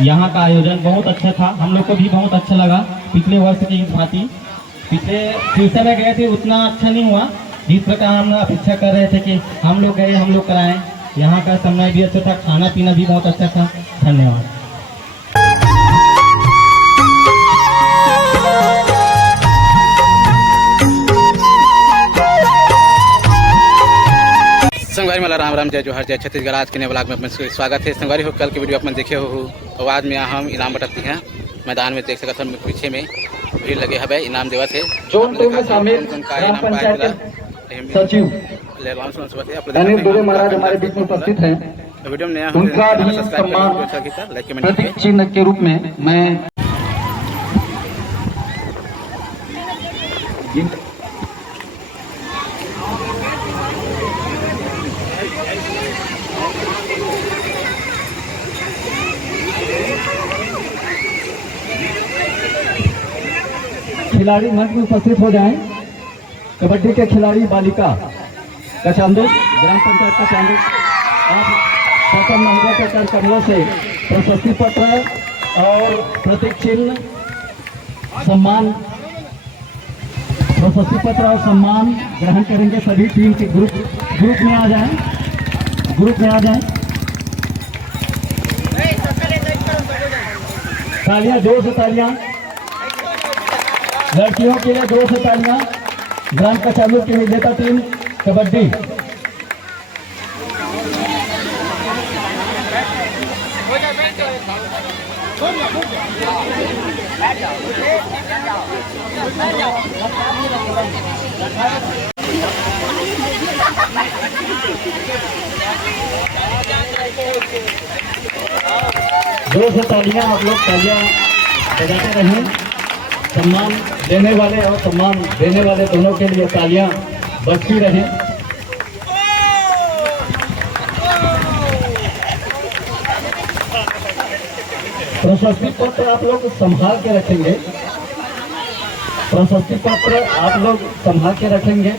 यहाँ का आयोजन बहुत अच्छा था, हम लोग को भी बहुत अच्छा लगा। पिछले वर्ष की भांति पिछले समय गए थे उतना अच्छा नहीं हुआ जिस प्रकार हम अपेक्षा कर रहे थे कि हम लोग गए हम लोग कराएं। यहाँ का समय भी अच्छा था, खाना पीना भी बहुत अच्छा था। धन्यवाद। संगवारी मला राम राम जय जोहर जय छत्तीसगढ़। आज के नए ब्लॉग में अपने स्वागत है। संगवारी हो कल की वीडियो अपन देखे हो और आज में हम इनाम बटती हैं मैदान में देख सकते हैं। पीछे में भीड़ लगे है इनाम देवत है। सचिव अनिल दुबे महाराज हमारे बीच में उपस्थित हैं। वीडियो में नया उनका भी सम्मान प्रतीक चिन्ह के रूप में मैं खिलाड़ी मंच में उपस्थित हो जाएं। कबड्डी के खिलाड़ी बालिका कचांदू ग्राम पंचायत कचांदू आप प्रथम महोदय के कर कमलों से प्रशस्ति पत्र और प्रतीक चिन्ह सम्मान प्रशस्ति पत्र और सम्मान ग्रहण करेंगे। सभी टीम के ग्रुप में आ जाएं, ग्रुप में आ जाएं। तालियां, जोर से तालियां। लड़कियों के लिए जोर से तालियां। ग्राम कचालू की विजेता टीम कबड्डी। जोर से तालियां, आप लोग तालियां बजाते रहें। सम्मान देने वाले और सम्मान देने वाले दोनों के लिए तालियां बजती रहें। प्रशस्ति पत्र आप लोग संभाल के रखेंगे। प्रशस्ति पत्र आप लोग संभाल के रखेंगे।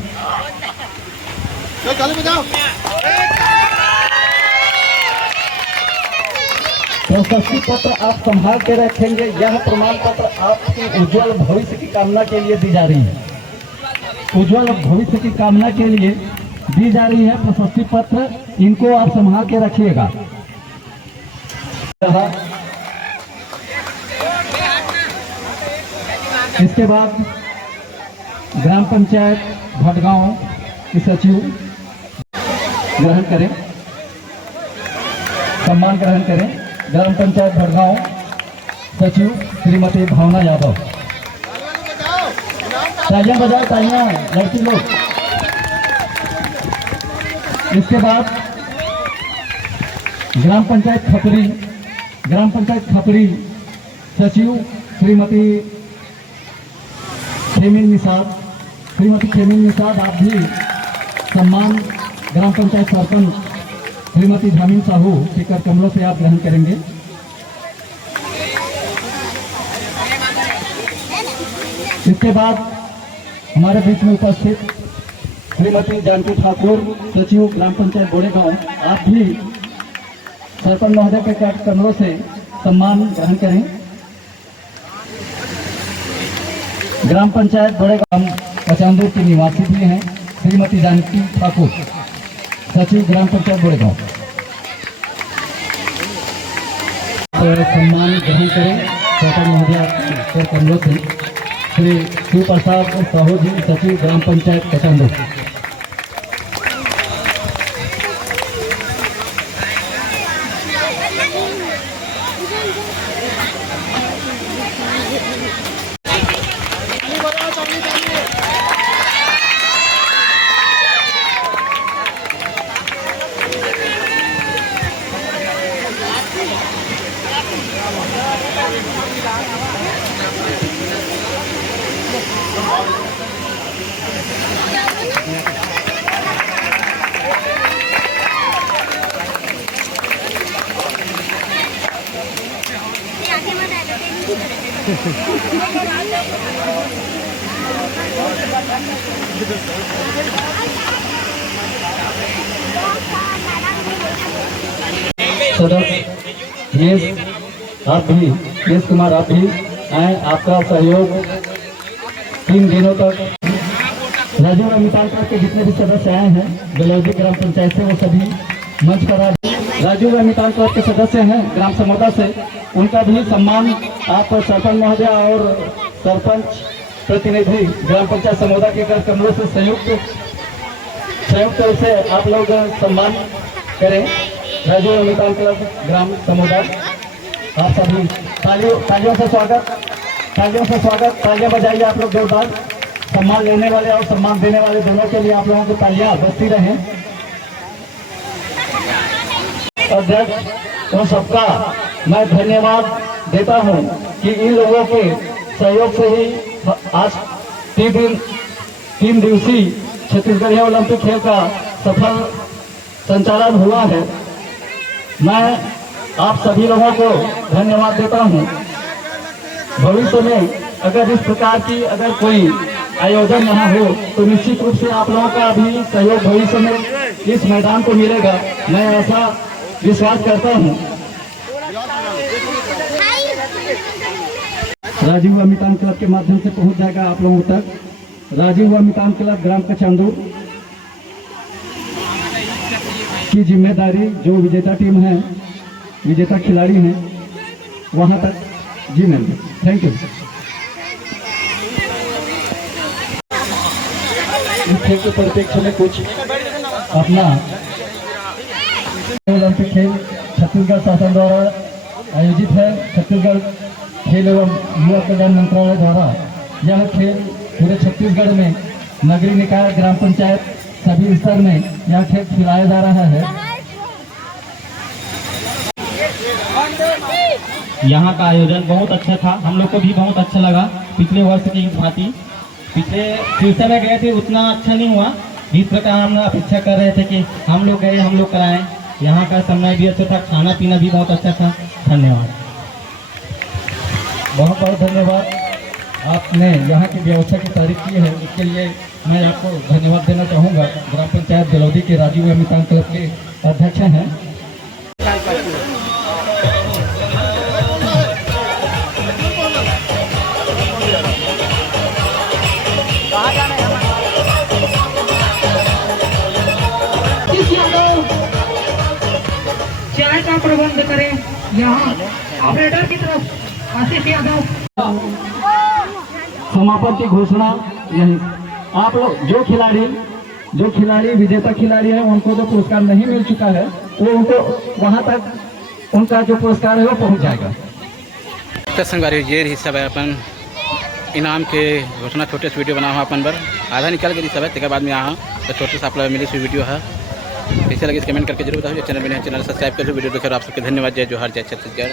प्रशस्ति पत्र आप संभाल के रखेंगे। यह प्रमाण पत्र आपके उज्जवल भविष्य की कामना के लिए दी जा रही है। उज्जवल भविष्य की कामना के लिए दी जा रही है प्रशस्ति पत्र। इनको आप संभाल के रखिएगा। इसके बाद ग्राम पंचायत भटगांव की सचिव ग्रहण करें, सम्मान ग्रहण करें। ग्राम पंचायत भटगांव सचिव श्रीमती भावना यादव। तालियां बजाओ, तालियां लड़की लोग। इसके बाद ग्राम पंचायत खपरी सचिव श्रीमती खेमिन निषाद। आप भी सम्मान ग्राम पंचायत सरपंच श्रीमती धामिन साहू के कर कमलों से आप ग्रहण करेंगे। इसके बाद हमारे बीच में उपस्थित श्रीमती जानकी ठाकुर सचिव ग्राम पंचायत बोड़ेगांव। आप भी सरपंच महोदय के कर कमलों से सम्मान ग्रहण करें। ग्राम पंचायत बोड़ेगांव कचांदू की निवासी भी हैं श्रीमती जानकी ठाकुर सचिव ग्राम पंचायत बोड़ेगांव। सम्मान ग्रहण करें सरपंच महोदय के कमलों से श्री शिव प्रसाद साहू जी सचिव ग्राम पंचायत कचांदू। सदर आप भी केश कुमार आप भी आए, आपका सहयोग 3 दिनों तक। राजीव अमितांकर के जितने भी सदस्य आए हैं बेलौदी ग्राम पंचायत से, वो सभी मंच पर आ। राजीव अमितांकर के सदस्य हैं ग्राम समोदा से, उनका भी सम्मान आप सरपंच महोदय और सरपंच प्रतिनिधि ग्राम पंचायत समोदा के कर कमलों से संयुक्त रूप से आप लोग सम्मान करें। राजीव अमितांकर ग्राम समोदा, आप सभी तालियों से स्वागत, तालियां बजाइए आप लोग जोरदार। सम्मान लेने वाले और सम्मान देने वाले दोनों के लिए आप लोगों को तालियां बजती रहें। अध्यक्ष उन सबका मैं धन्यवाद देता हूं कि इन लोगों के सहयोग से ही आज 3 दिवसीय छत्तीसगढ़ ओलंपिक खेल का सफल संचालन हुआ है। मैं आप सभी लोगों को धन्यवाद देता हूं। भविष्य में अगर इस प्रकार की अगर कोई आयोजन यहाँ हो तो निश्चित रूप से आप लोगों का भी सहयोग भविष्य में इस मैदान को मिलेगा, मैं ऐसा विश्वास करता हूँ। राजीव अमितान क्लब के माध्यम से पहुंच जाएगा आप लोगों तक। राजीव अमितान क्लब ग्राम कचांदूर की जिम्मेदारी जो विजेता टीम है, विजेता खिलाड़ी हैं, वहां तक जी मैम, थैंक यू। इस खेल के परिप्रेक्ष्य में कुछ अपना ओलंपिक खेल छत्तीसगढ़ शासन द्वारा आयोजित है। छत्तीसगढ़ खेल एवं युवा कल्याण मंत्रालय द्वारा यह खेल पूरे छत्तीसगढ़ में नगरीय निकाय, ग्राम पंचायत सभी स्तर में यह खेल खिलाया जा रहा है। यहाँ का आयोजन बहुत अच्छा था, हम लोग को भी बहुत अच्छा लगा। पिछले वर्ष की भांति पिछले फिर में गए थे, उतना अच्छा नहीं हुआ जिस प्रकार हम अपेक्षा कर रहे थे कि हम लोग गए, हम लोग कराएं। यहाँ का समय भी अच्छा था, खाना पीना भी बहुत अच्छा था। धन्यवाद, बहुत बहुत धन्यवाद। आपने यहाँ की व्यवस्था की तारीफ की है, इसके लिए मैं आपको धन्यवाद देना चाहूँगा। ग्राम पंचायत बेलौदी के राजीव अमितान क्लब के अध्यक्ष हैं। चाय का प्रबंध करें यहाँ ऑपरेटर की तरफ आशीष यादव। समापन की घोषणा यही। आप लोग जो खिलाड़ी विजेता खिलाड़ी है, उनको जो पुरस्कार नहीं मिल चुका है वो उनको वहां तक उनका जो पुरस्कार है वो पहुंच जाएगा। तो संगवारी ये रही सब है अपन इनाम के घोषणा छोटे से वीडियो बना हुआ अपन पर आधा निकल गई सब है। तक बाद में यहाँ तो छोटे से आप लोग मिली सी वीडियो है, कैसे लगे कमेंट करके जरूर बताओ। चैनल में चैनल सब्सक्राइब कर लो, वीडियो देखकर आप सबके धन्यवाद। जय जोहार, जय छत्तीसगढ़।